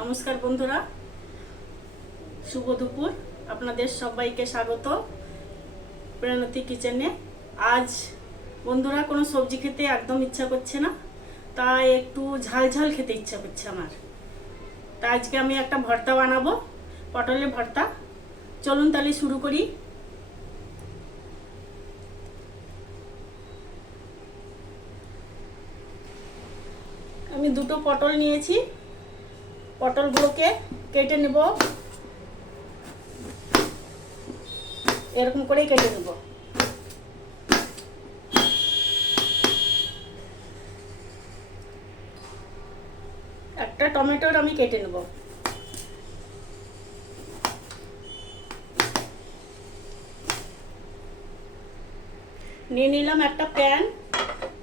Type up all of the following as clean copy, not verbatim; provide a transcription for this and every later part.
নমস্কার বন্ধুরা, শুভ দুপুর। আপনাদের সবাইকে স্বাগত প্রেরণতি কিচেনে। আজ বন্ধুরা কোনো সবজি খেতে একদম ইচ্ছা করছে না, তাই একটু ঝাল ঝাল খেতে ইচ্ছা করছে আমার। তাই আজকে আমি একটা ভর্তা বানাবো, পটলের ভর্তা। চলুন তাহলে শুরু করি। আমি দুটো পটল নিয়েছি, পটলগুলোকে কেটে নেব, এরকম করেই কেটে নেব। একটা টমেটোর আমি কেটে নেব। নিয়ে নিলাম একটা প্যান,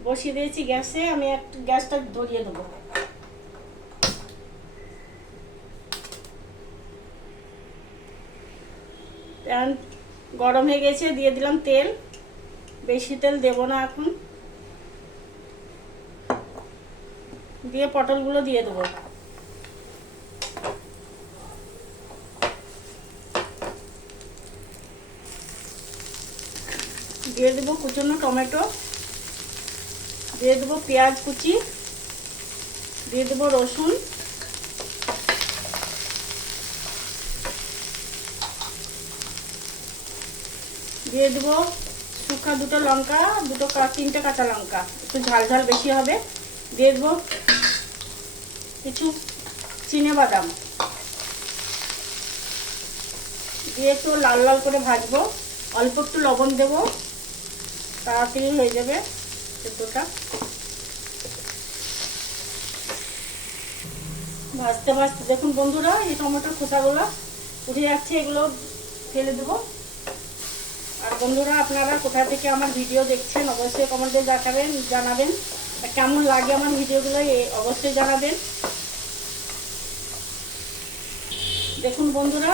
বসিয়ে দিয়েছি গ্যাসে। আমি একটা গ্যাসটা ধরিয়ে দেবো। প্যান গরম হয়ে গেছে, দিয়ে দিলাম তেল। বেশি তেল দেব না এখন। দিয়ে পটলগুলো দিয়ে দেবো। দিয়ে দেবো কুচনো টমেটো, দিয়ে দেবো পেঁয়াজ কুচি, দিয়ে দেবো রসুন, দিয়ে দেবো শুকনো দুটো লঙ্কা, তিনটে কাঁচা লঙ্কা, একটু ঝাল ঝাল বেশি হবে। দিয়ে দেবো কিছু চিনে বাদাম, দিয়ে একটু লাল লাল করে ভাজবো। অল্প একটু লবণ দেবো, তাড়াতাড়ি হয়ে যাবে সেদ্ধটা। ভাজতে ভাজতে দেখুন বন্ধুরা, এই টমেটোর খোসাগুলো উঠে যাচ্ছে, এগুলো ফেলে দেবো। আর বন্ধুরা, আপনারা কোথা থেকে আমার ভিডিও দেখছেন অবশ্যই কমেন্টে জানাবেন। কেমন লাগে আমার ভিডিওগুলো অবশ্যই জানাবেন। দেখুন বন্ধুরা,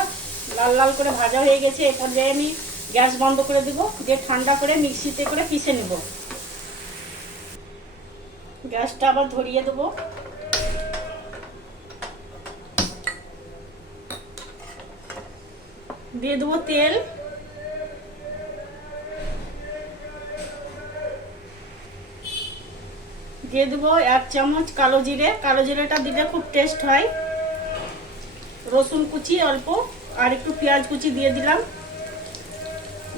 লাল লাল করে ভাজা হয়ে গেছে। এ পর্যায়ে আমি গ্যাস বন্ধ করে দেবো, দিয়ে ঠান্ডা করে মিক্সিতে করে পিষে নেব। গ্যাসটা আবার ধরিয়ে দেবো। দিয়ে দেবো তেল, দিয়ে দেবো 1 চামচ কালো জিরে। কালো জিরেটা দিলে খুব টেস্ট হয়। রসুন কুচি অল্প, আর একটু পেঁয়াজ কুচি দিয়ে দিলাম।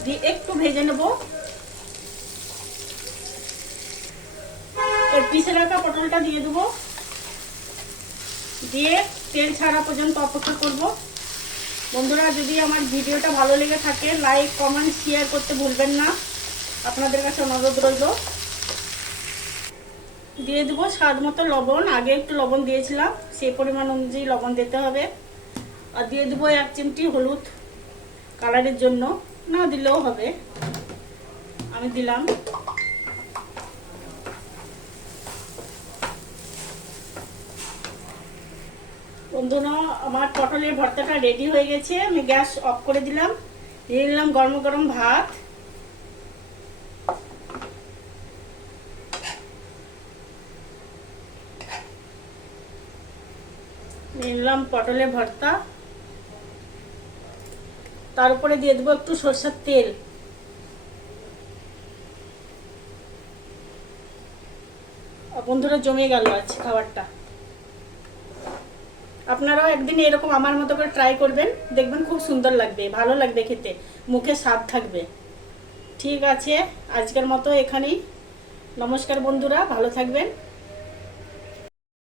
দিয়ে একটু ভেজে নেব। এর পিষে রাখা পটলটা দিয়ে দেবো, দিয়ে তেল ছাড়া পর্যন্ত অপেক্ষা করব। বন্ধুরা, যদি আমার ভিডিওটা ভালো লেগে থাকে লাইক কমেন্ট শেয়ার করতে ভুলবেন না, আপনাদের কাছে অনুরোধ রইল। দিয়ে দেবো স্বাদ মতো লবণ। আগে একটু লবণ দিয়েছিলাম, সেই পরিমাণ অনুযায়ী লবণ দিতে হবে। আর দিয়ে দেবো 1 চিমটি হলুদ, কালারের জন্য, না দিলেও হবে, আমি দিলাম। বন্ধুরা, আমার পটলের ভর্তাটা রেডি হয়ে গেছে। আমি গ্যাস অফ করে দিলাম। দিয়ে দিলাম গরম গরম ভাত। নিলাম পটলের ভর্তা, তার উপরে দিয়ে দেবো একটু সরষের তেল। বন্ধুরা, জমে গেল আজ খাবারটা। আপনারাও একদিন এরকম আমার মতো করে ট্রাই করবেন, দেখবেন খুব সুন্দর লাগবে, ভালো লাগবে খেতে, মুখে স্বাদ থাকবে। ঠিক আছে, আজকের মতো এখানেই। নমস্কার বন্ধুরা, ভালো থাকবেন।